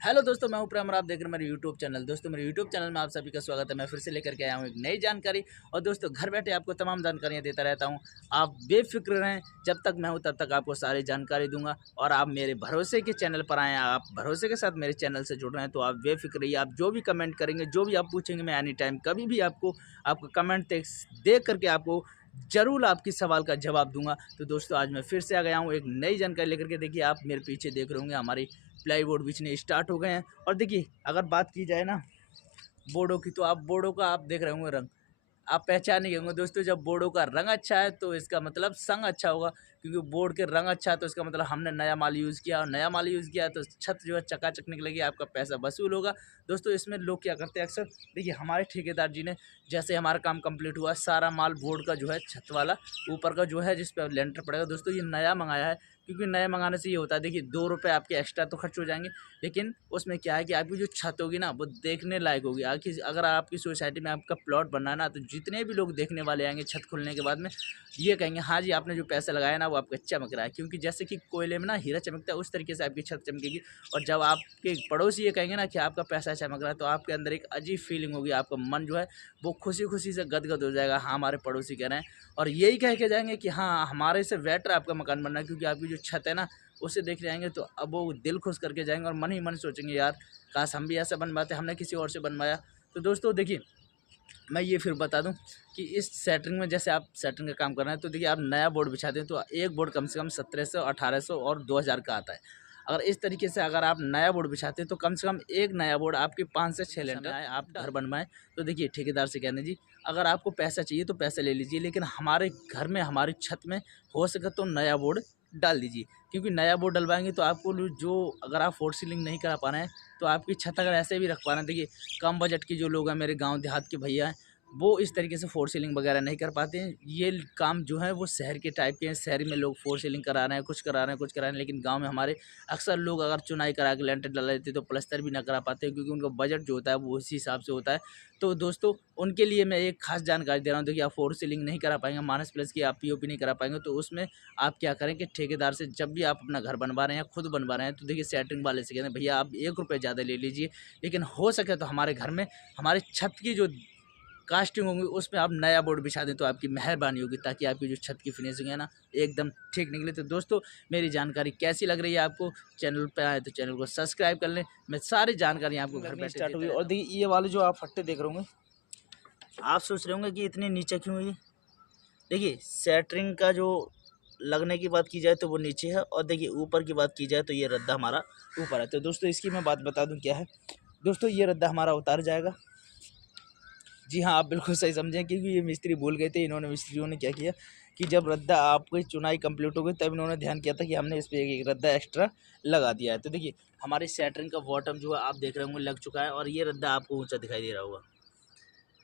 Hello दोस्तों, मैं हूं प्रेम और आप देख रहे हैं मेरे यूट्यूब चैनल। दोस्तों, मेरे यूट्यूब चैनल में आप सभी का स्वागत है। मैं फिर से लेकर के आया हूं एक नई जानकारी। और दोस्तों, घर बैठे आपको तमाम जानकारियां देता रहता हूं। आप बेफिक्र रहें, जब तक मैं हूं तब तक आपको सारी जानकारी दूंगा। और आप मेरे भरोसे के चैनल पर आए हैं, आप भरोसे के साथ मेरे चैनल से जुड़ रहे हैं, तो आप बेफिक्र रहिए। आप जो भी कमेंट करेंगे, जो भी आप पूछेंगे, मैं एनी टाइम कभी भी आपका कमेंट देख करके आपको ज़रूर आपकी सवाल का जवाब दूंगा। तो दोस्तों, आज मैं फिर से आ गया हूँ एक नई जानकारी लेकर के। देखिए, आप मेरे पीछे देख रहे होंगे हमारी प्लाईवुड बिछने स्टार्ट हो गए हैं। और देखिए, अगर बात की जाए ना बोर्डों की, तो आप बोर्डों का आप देख रहे होंगे रंग, आप पहचान नहीं होंगे दोस्तों। जब बोर्डों का रंग अच्छा है तो इसका मतलब संग अच्छा होगा, क्योंकि बोर्ड के रंग अच्छा है तो इसका मतलब हमने नया माल यूज़ किया, और नया माल यूज़ किया तो छत जो है चकाचक निकलेगी, आपका पैसा वसूल होगा। दोस्तों, इसमें लोग क्या करते हैं अक्सर, देखिए हमारे ठेकेदार जी ने जैसे हमारा काम कंप्लीट हुआ, सारा माल बोर्ड का जो है छत वाला ऊपर का जो है जिस पर लेंटर पड़ेगा, दोस्तों ये नया मंगाया है। क्योंकि नए मंगाने से ये होता है, देखिए 2 रुपये आपके एक्स्ट्रा तो खर्च हो जाएंगे, लेकिन उसमें क्या है कि आपकी जो छत होगी ना वो देखने लायक होगी। अगर आपकी सोसाइटी में आपका प्लॉट बनना है ना, तो जितने भी लोग देखने वाले आएंगे छत खुलने के बाद में, ये कहेंगे हाँ जी, आपने जो पैसा लगाया ना वो आपका चमक रहा है। क्योंकि जैसे कि कोयले में ना हीरा चमकता है, उस तरीके से आपकी छत चमकेगी। और जब आपके पड़ोसी ये कहेंगे ना कि आपका पैसा चमक रहा है, तो आपके अंदर एक अजीब फीलिंग होगी, आपका मन जो है वो खुशी खुशी से गदगद हो जाएगा। हाँ, हमारे पड़ोसी कह रहे हैं, और यही कह के जाएंगे कि हाँ, हमारे से बेटर आपका मकान बन रहा है। क्योंकि आपकी जो छत है ना उसे देख जाएंगे, तो अब वो दिल खुश करके जाएंगे और मन ही मन सोचेंगे, यार काश हम भी ऐसा बनवाते, हमने किसी और से बनवाया। तो दोस्तों देखिए, मैं ये फिर बता दूं कि इस सेटरिंग में जैसे आप सेटरिंग का काम कर रहे हैं, तो देखिए आप नया बोर्ड बिछाते हैं तो एक बोर्ड कम से कम 1700, 1800 और 2000 का आता है। अगर इस तरीके से अगर आप नया बोर्ड बिछाते हैं तो कम से कम एक नया बोर्ड आपके 5 से 6 लेंटर आए, आप घर बनवाएं। तो देखिए, ठेकेदार से कहने जी, अगर आपको पैसा चाहिए तो पैसा ले लीजिए, लेकिन हमारे घर में हमारी छत में हो सके तो नया बोर्ड डाल दीजिए। क्योंकि नया बोर्ड डलवाएंगे तो आपको जो, अगर आप फोर सीलिंग नहीं करा पा रहे हैं, तो आपकी छत अगर ऐसे भी रख पा रहे हैं, देखिए कम बजट की जो लोग हैं, मेरे गांव देहात के भैया हैं, वो इस तरीके से फोर सीलिंग वगैरह नहीं कर पाते हैं। ये काम जो है वो शहर के टाइप के हैं, शहर में लोग फोर सीलिंग करा रहे हैं, कुछ करा रहे हैं, कुछ करा रहे हैं। लेकिन गांव में हमारे अक्सर लोग अगर चुनाई करा के लेंटर डला लेते तो प्लस्तर भी ना करा पाते, क्योंकि उनका बजट जो होता है वो उसी हिसाब से होता है। तो दोस्तों, उनके लिए मैं एक खास जानकारी दे रहा हूँ। देखिए, आप फोर सीलिंग नहीं करा पाएंगे, माइनस प्लस की आप पीओपी नहीं करा पाएंगे, तो उसमें आप क्या करें कि ठेकेदार से जब भी आप अपना घर बनवा रहे हैं या खुद बनवा रहे हैं, तो देखिए सेटरिंग वाले से कहते हैं, भैया आप 1 रुपये ज़्यादा ले लीजिए, लेकिन हो सके तो हमारे घर में हमारी छत की जो कास्टिंग होंगी उसमें आप नया बोर्ड बिछा दें, तो आपकी मेहरबानी होगी, ताकि आपकी जो छत की फिनिशिंग है ना एकदम ठीक निकले। तो दोस्तों, मेरी जानकारी कैसी लग रही है आपको, चैनल पे आए तो चैनल को सब्सक्राइब कर लें। मैं सारी जानकारी आपको घर बैठे स्टार्ट हुई। और देखिए, ये वाले जो आप फट्टे देख रहे होंगे, आप सोच रहे होंगे कि इतने नीचे क्यों है। देखिए, सेटरिंग का जो लगने की बात की जाए तो वो नीचे है, और देखिए ऊपर की बात की जाए तो ये रद्दा हमारा ऊपर है। तो दोस्तों, इसकी मैं बात बता दूं क्या है। दोस्तों, ये रद्दा हमारा उतार जाएगा। जी हाँ, आप बिल्कुल सही समझें, क्योंकि ये मिस्त्री भूल गए थे। इन्होंने, मिस्त्रियों ने क्या किया कि जब रद्दा आपकी चुनाई कंप्लीट हो गई, तब इन्होंने ध्यान किया था कि हमने इस पर एक रद्दा एक्स्ट्रा लगा दिया है। तो देखिए, हमारी सेटरिंग का बॉटम जो है आप देख रहे होंगे लग चुका है, और ये रद्दा आपको ऊंचा दिखाई दे रहा होगा।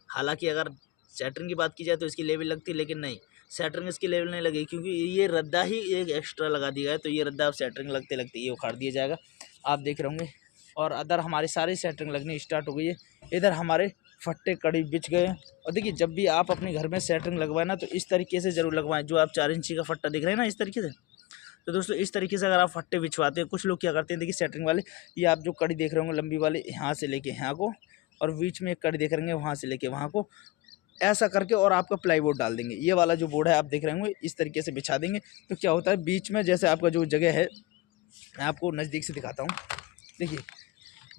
हालांकि अगर सेटरिंग की बात की जाए तो इसकी लेवल लगती है, लेकिन नहीं, सेटरिंग इसकी लेवल नहीं लगी, क्योंकि ये रद्दा ही एक एक्स्ट्रा लगा दिया है। तो ये रद्दा अब सेटरिंग लगते लगते ये उखाड़ दिया जाएगा, आप देख रहे होंगे। और अदर हमारी सारी सेटरिंग लगनी स्टार्ट हो गई है। इधर हमारे फट्टे कड़ी बिछ गए हैं। और देखिए, जब भी आप अपने घर में सेटरिंग लगवाएं ना, तो इस तरीके से ज़रूर लगवाएं। जो आप 4 इंची का फट्टा दिख रहे हैं ना, इस तरीके से, तो दोस्तों इस तरीके से अगर आप फट्टे बिछवाते हैं, कुछ लोग क्या करते हैं, देखिए सेटरिंग वाले, ये आप जो कड़ी देख रहे होंगे लंबी वाली, यहाँ से लेके यहाँ को, और बीच में एक कड़ी देख रहे होंगे वहाँ से लेके वहाँ को, ऐसा करके और आपका प्लाईवुड डाल देंगे। ये वाला जो बोर्ड है आप देख रहे होंगे, इस तरीके से बिछा देंगे। तो क्या होता है, बीच में जैसे आपका जो जगह है, मैं आपको नज़दीक से दिखाता हूँ। देखिए,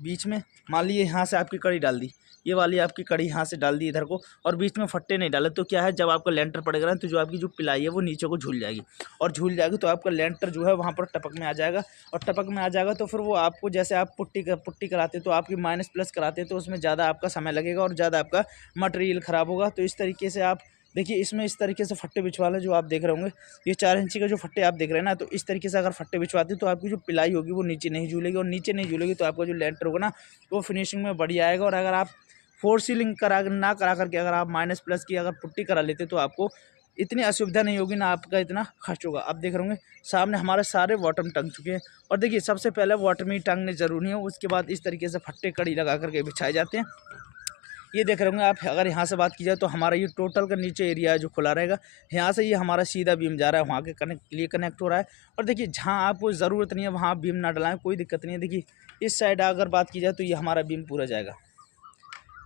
बीच में मान लीजिए यहाँ से आपकी कड़ी डाल दी, ये वाली आपकी कड़ी यहाँ से डाल दी इधर को, और बीच में फट्टे नहीं डाले, तो क्या है, जब आपका लेंटर पड़ेगा ना, तो जो आपकी जो पिलाई है वो नीचे को झूल जाएगी, और झूल जाएगी तो आपका लेंटर जो है वहाँ पर टपक में आ जाएगा। और टपक में आ जाएगा तो फिर वो आपको, जैसे आप पुट्टी कराते तो आपकी माइनस प्लस कराते, तो उसमें ज़्यादा आपका समय लगेगा और ज़्यादा आपका मटेरियल ख़राब होगा। तो इस तरीके से आप देखिए, इसमें इस तरीके से फट्टे बिछवा लें। जो आप देख रहे होंगे, ये 4 इंची का जो फट्टे आप देख रहे हैं ना, तो इस तरीके से अगर फट्टे बिछवाते हैं तो आपकी जो पिलाई होगी वो नीचे नहीं झूलेगी, और नीचे नहीं झूलेगी तो आपका जो लेंटर होगा ना वो फिनिशिंग में बढ़िया आएगा। और अगर आप फोर सीलिंग ना करा करके अगर आप माइनस प्लस की अगर पुट्टी करा लेते, तो आपको इतनी असुविधा नहीं होगी ना, आपका इतना खर्च होगा। अब देख रहे होंगे सामने हमारे सारे बॉटम टंग चुके हैं। और देखिए, सबसे पहले बॉटम ही टांगने ज़रूरी है, उसके बाद इस तरीके से फट्टे कड़ी लगा करके बिछाए जाते हैं। ये देख रहे होंगे आप, अगर यहाँ से बात की जाए तो हमारा ये टोटल का नीचे एरिया है जो खुला रहेगा, यहाँ से ये हमारा सीधा बीम जा रहा है, वहाँ के लिए कनेक्ट हो रहा है। और देखिए, जहाँ आपको ज़रूरत नहीं है वहाँ आप बीम ना डलाएं, कोई दिक्कत नहीं है। देखिए, इस साइड अगर बात की जाए तो ये हमारा बीम पूरा जाएगा।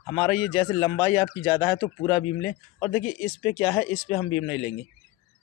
हमारा ये जैसे लंबाई आपकी ज़्यादा है तो पूरा बीम लें। और देखिए इस पे क्या है, इस पे हम बीम नहीं लेंगे,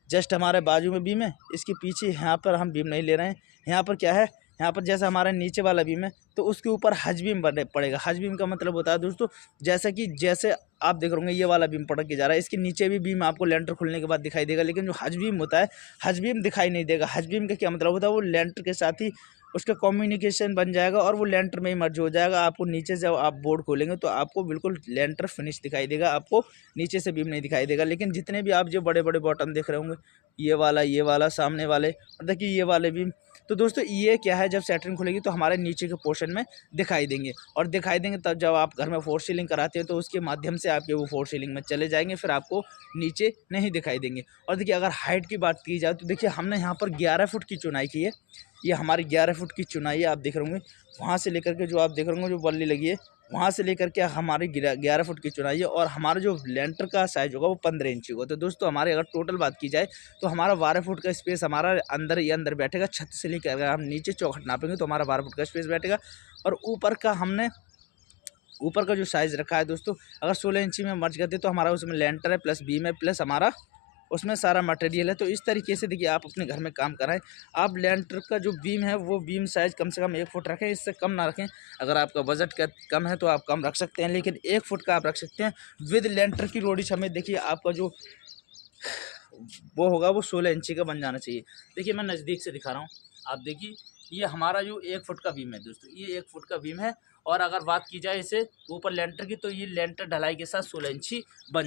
जस्ट हमारे बाजू में बीम है, इसके पीछे यहाँ पर हम बीम नहीं ले रहे हैं। यहाँ पर क्या है, यहाँ पर जैसे हमारा नीचे वाला बीम है तो उसके ऊपर हज बीम पड़ेगा। हज बीम का मतलब होता है दोस्तों, जैसे आप देख रहे होंगे ये वाला बीम पड़क के जा रहा है, इसके नीचे भी बीम आपको लेंटर खुलने के बाद दिखाई देगा, लेकिन जो हज बीम होता है हज बीम दिखाई नहीं देगा। हज बीम का क्या मतलब होता है, वो लेंटर के साथ ही उसका कम्युनिकेशन बन जाएगा और वो लेंटर में ही मर्ज हो जाएगा। आपको नीचे से आप बोर्ड खोलेंगे तो आपको बिल्कुल लेंटर फिनिश दिखाई देगा, आपको नीचे से बीम नहीं दिखाई देगा। लेकिन जितने भी आप जो बड़े बड़े बॉटम देख रहे होंगे, ये वाला सामने वाले और देखिए ये वाले बीम, तो दोस्तों ये क्या है, जब सेंटरिंग खुलेगी तो हमारे नीचे के पोर्शन में दिखाई देंगे। और दिखाई देंगे तब जब आप घर में फोर सीलिंग कराते हैं तो उसके माध्यम से आपके वो फोर सीलिंग में चले जाएंगे, फिर आपको नीचे नहीं दिखाई देंगे। और देखिए अगर हाइट की बात की जाए तो देखिए हमने यहाँ पर 11 फुट की चुनाई की है। ये हमारी 11 फुट की चुनाई है, आप देख रहे होंगे वहाँ से लेकर के जो आप देख रहे होंगे जो बल्ली लगी है वहाँ से लेकर के हमारी 11 फुट की चुनाई है। और हमारा जो लेंटर का साइज होगा वो 15 इंची होगा। तो दोस्तों हमारे अगर टोटल बात की जाए तो हमारा 12 फुट का स्पेस हमारा अंदर ही अंदर बैठेगा। छत से लेकर अगर हम नीचे चौखट नापेंगे तो हमारा 12 फुट का स्पेस बैठेगा। और ऊपर का जो साइज़ रखा है दोस्तों, अगर 16 इंची में मर्ज करते तो हमारा उसमें लेंटर है प्लस बीम है प्लस हमारा उसमें सारा मटेरियल है। तो इस तरीके से देखिए आप अपने घर में काम कराएं। आप लेंटर का जो बीम है वो बीम साइज़ कम से कम 1 फुट रखें, इससे कम ना रखें। अगर आपका बजट का कम है तो आप कम रख सकते हैं, लेकिन 1 फुट का आप रख सकते हैं विद लेंटर की रोडिश। हमें देखिए आपका जो वो होगा वो 16 इंची का बन जाना चाहिए। देखिए मैं नज़दीक से दिखा रहा हूँ, आप देखिए ये हमारा जो 1 फुट का बीम है दोस्तों, ये 1 फुट का बीम है। और अगर बात की जाए इसे ऊपर लेंटर की तो ये लेंटर ढलाई के साथ 16 इंची बन